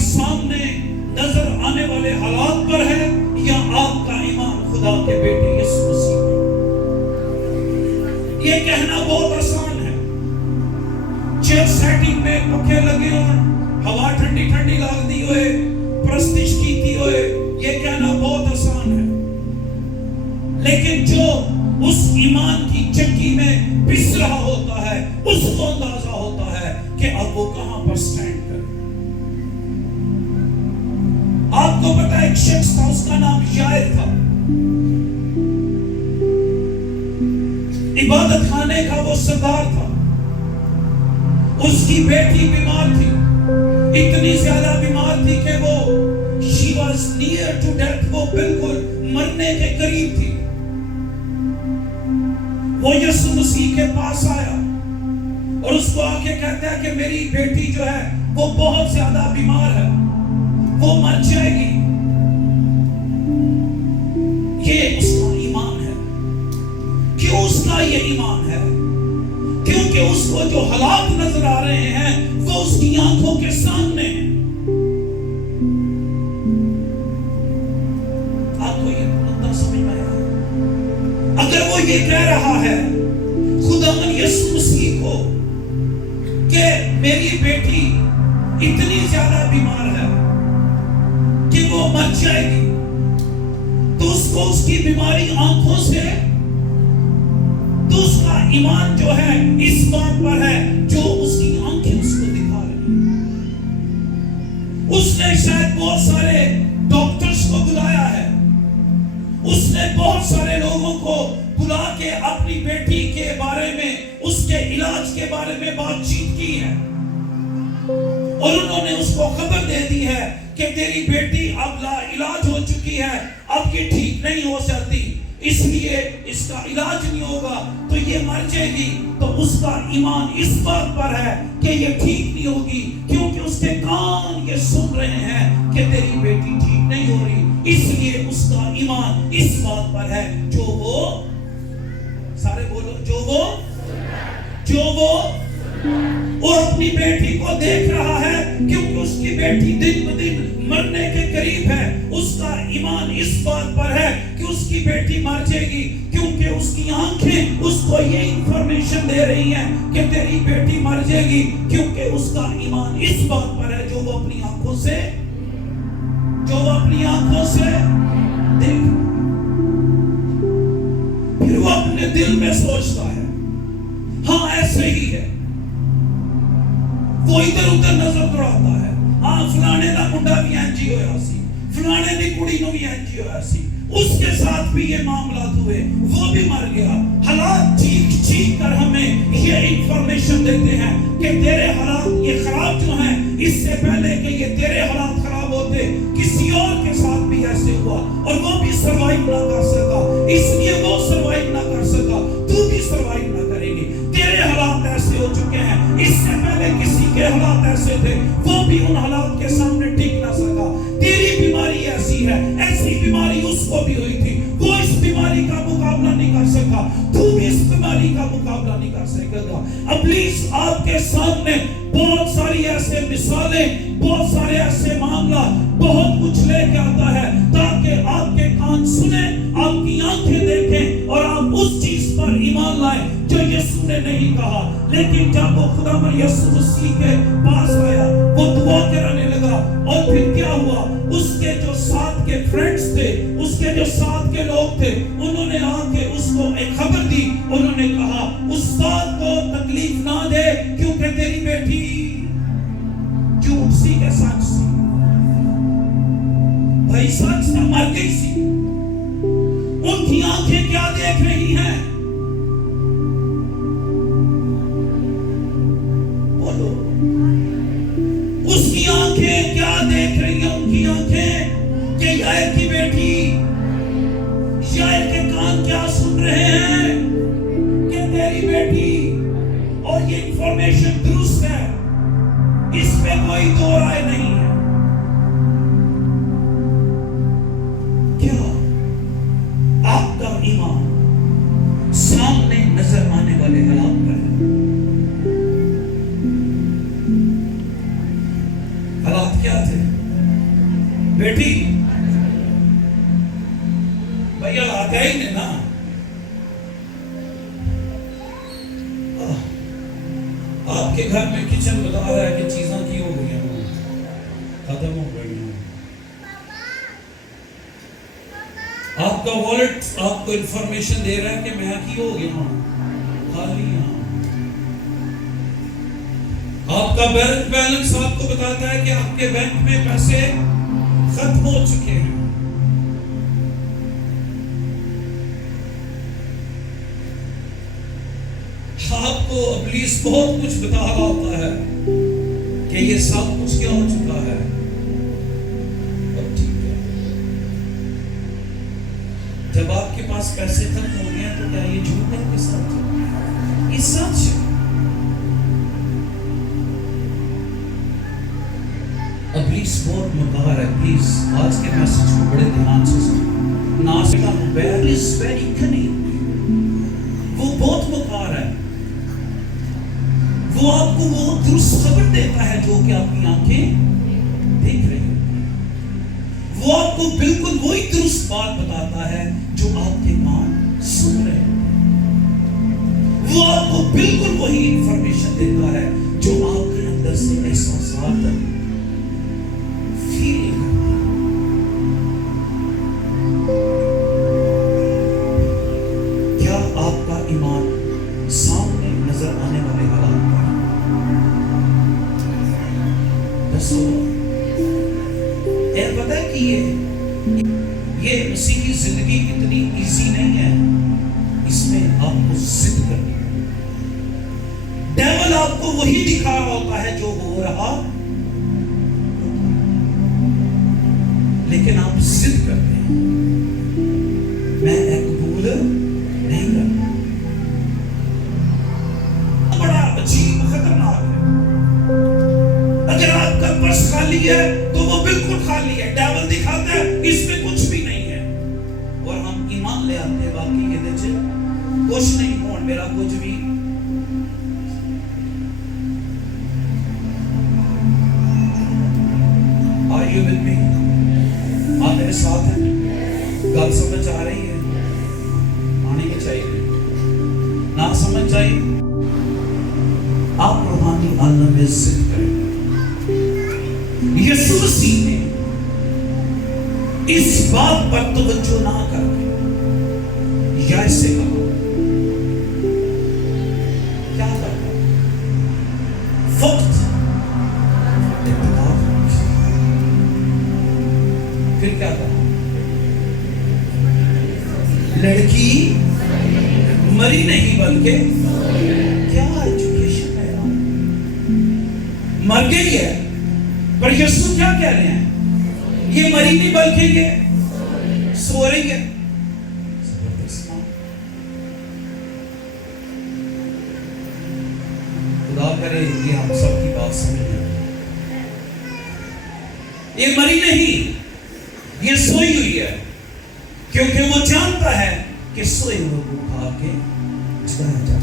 سامنے نظر آنے والے حالات پر ہے یا آپ کا ایمان خدا کے بیٹے یسوع مسیح پر؟ یہ کہنا بہت آسان ہے، چیئر سیٹنگ میں پنکھے لگے ہوں، ہوا ٹھنڈی ٹھنڈی لگتی ہوئے، پرستش کیتی ہوئے، یہ کہنا بہت آسان ہے، لیکن جو اس ایمان کی چکی میں پس رہا ہوتا ہے اس کو اندازہ ہوتا ہے کہ اب وہ کہاں پر سٹینڈ کرے۔ آپ کو پتا ایک شخص تھا، اس کا نام یائر تھا، عبادت خانے کا وہ سردار تھا، اس کی بیٹی بیمار تھی، اتنی زیادہ بیمار تھی کہ وہ she was near to death، وہ بالکل مرنے کے قریب تھی۔ وہ یسوع مسیح کے پاس آیا اور اس کو آ کے کہتا ہے کہ میری بیٹی جو ہے وہ بہت زیادہ بیمار ہے، وہ مر جائے گی۔ یہ اس کا ایمان ہے۔ کیوں اس کا یہ ایمان ہے؟ کیونکہ اس کو جو حالات نظر آ رہے ہیں وہ اس کی آنکھوں کے سامنے ہیں۔ آپ کو یہ نقطہ سمجھ میں آیا؟ اگر وہ یہ کہہ رہا ہے خداوند یسوع مسیح کو کہ میری بیٹی اتنی زیادہ بیمار ہے کہ وہ مر جائے گی، تو اس کو اس کی بیماری آنکھوں سے، تو اس کا ایمان جو ہے اس بات پر ہے جو اس کی آنکھیں اس کو دکھا رہی ہیں۔ اس نے شاید بہت سارے ڈاکٹرز کو بلایا ہے، اس نے بہت سارے لوگوں کو بلا کے اپنی بیٹی کے بارے میں، اس کے علاج کے بارے میں بات چیت کی ہے، اور انہوں نے اس کو خبر دے دی ہے کہ تیری بیٹی اب لا علاج ہو چکی ہے، اب یہ ٹھیک نہیں ہو سکتی، اس لیے اس کا علاج نہیں ہوگا تو یہ مر جائے گی۔ تو اس کا ایمان اس بات پر ہے کہ یہ ٹھیک نہیں ہوگی، کیونکہ اس کے کان یہ سن رہے ہیں کہ تیری بیٹی ٹھیک نہیں ہو رہی، اس لیے اس کا ایمان اس بات پر ہے جو وہ، سارے بولو، جو وہ اور اپنی بیٹی کو دیکھ رہا ہے، کیونکہ اس کی بیٹی دن بدن مرنے کے قریب ہے، اس کا ایمان اس بات پر ہے کہ اس کی بیٹی مر جائے گی، کیونکہ اس کی آنکھیں اس کو یہ انفارمیشن دے رہی ہیں کہ تیری بیٹی مر جائے گی، کیونکہ اس کا ایمان اس بات پر ہے جو وہ اپنی آنکھوں سے دیکھ۔ پھر وہ اپنے دل میں سوچتا ہے ہاں ایسے ہی ہے، وہ ادھر ادھر نظر دوڑاتا ہے، ہاں فلانے دا منڈا بھی انجی ہویا سی، فلانے دی کڑی نو بھی انجی ہویا سی، اس کے ساتھ بھی یہ معاملات ہوئے، وہ بھی مر گیا۔ حالات چیخ کر ہمیں یہ انفارمیشن دیتے ہیں کہ تیرے حالات یہ خراب جو ہیں، اس سے پہلے کہ یہ تیرے حالات خراب ہوتے کسی اور کے ساتھ بھی ایسے ہوا اور وہ بھی سروائیو نہ کر سکا، اس لیے وہ سروائیو نہ کر سکا، تو بھی سروائیو نہ کرے گی۔ تیرے حالات ایسے ہو چکے ہیں، اس سے پہلے کسی کے حالات ایسے تھے، وہ بھی ان حالات کے سامنے ٹک نہ سکا۔ تیری بیماری ایسی ہے، ایسی بیماری اس کو بھی ہوئی تھی، وہ اس بیماری کا مقابلہ نہیں کر سکا، تو بھی اس بیماری کا مقابلہ نہیں کر سکے گا۔ ابلیس آپ کے سامنے بہت ساری ایسے مثالیں، بہت سارے ایسے معاملات، بہت کچھ لے کے آتا ہے تاکہ آپ کے کان سنیں، آپ کی آنکھیں دیکھیں اور آپ اس چیز پر ایمان لائیں جو یسوع نے نہیں کہا۔ لیکن جب وہ خداوند یسوع مسیح کے پاس آیا، وہ دعا کرنے لگا، اور پھر کیا ہوا؟ اس کے جو ساتھ کے فرینڈز تھے، اس کے جو ساتھ کے لوگ تھے، انہوں نے آ کے اس کو ایک خبر دی، انہوں نے کہا استاد کو تکلیف نہ دے کیونکہ تیری بیٹی جھوٹ سی کہ سچ سی، بھائی سچ نہ مر گئی سی۔ ان کی آنکھیں کیا دیکھ رہی ہیں؟ بولو، اس کی آنکھیں کیا دیکھ رہی ہیں؟ ان کی آنکھیں کہ یائر کی بیٹی، یائر کے کان کیا سن رہے ہیں کہ تیری بیٹی، اور یہ انفارمیشن درست ہے، اس پہ کوئی دو رائے نہیں ہے۔ کیا آپ کا ایمان سامنے نظر آنے والے حالات پر ہے؟ حالات کیا تھے؟ بیٹی بھیا آ گئے ہی نا. آپ کے گھر میں کچن بتا رہا ہے کہ چیزاں کی ہو گئی ہیں، ختم ہو گئی ہیں. آپ کا والٹ آپ کو انفارمیشن دے رہا ہے کہ میں کی ہو گیا ہوں، خالی ہوں. آپ کا بینک بیلنس آپ کو بتاتا ہے کہ آپ کے بینک میں پیسے ختم ہو چکے ہیں. آپ کو ابلیس بہت کچھ بتا رہا ہوتا ہے کہ یہ سب کچھ کیا ہو چکا ہے. اب ٹھیک ہے، جب آپ کے پاس پیسے ختم ہو گئے تو کیا یہ جھوٹ ہے کہ سچ ہے؟ یہ سچ ہے. ابلیس بہت مکار ہے. پلیز آج کے میسج کو بڑے دھیان سے سنیں. ناستا بیل از ویری کننگ. وہ بہت مکار ہے. وہ آپ کو وہ درست خبر دیتا ہے جو کہ آپ کی آنکھیں دیکھ رہی ہیں. وہ آپ کو بالکل وہی درست بات بتاتا ہے جو آپ کے کان سن رہے ہیں. وہ آپ کو بالکل وہی انفارمیشن دیتا ہے جو آپ کے اندر سے احساسات فیل. کیا آپ کا ایمان سامنے نظر آنے والے حالات پر پتہ ہے کہ یہ مسیح کی زندگی اتنی ایزی نہیں ہے. اس میں آپ کو ضد کرنی ہے. ڈیول آپ کو وہی دکھا رہا ہوتا ہے جو ہو رہا، لیکن آپ ضد کرتے ہیں میں قبول نہیں کرتا. بڑا عجیب خطرناک ہے. اگر آپ کا پرس خالی ہے تو وہ بالکل خالی ہے. ڈیول دکھاتا ہے اس میں کچھ بھی نہیں ہے، اور ہم ایمان لے آتے ہیں باقی یہ دیکھیں کچھ نہیں ہو میرا کچھ بھی. Are you with me؟ آپ میرے ساتھ ہیں؟ گل سمجھ آ رہی ہے؟ آنی بھی چاہیے، نہ سمجھ چاہیے. آپ روحانی عالم میں ضد کریں. یسوع مسیح نے اس بات پر توجہ نہ کر کے یا اس سے کہا کیا کرتا وقت انتظار. پھر کیا کہا؟ لڑکی مری نہیں بلکہ کیا ایجوکیشن ہے، مر گئی ہے. پر یسوع کیا کہہ رہے ہیں؟ یہ مری نہیں بلکہ یہ سو رہی ہے. خدا کرے یہ ہم سب کی بات سمجھ لیں. یہ مری نہیں، یہ سوئی ہوئی ہے، کیونکہ وہ جانتا ہے کہ سوئے ہوئے کو کھا کے جایا جا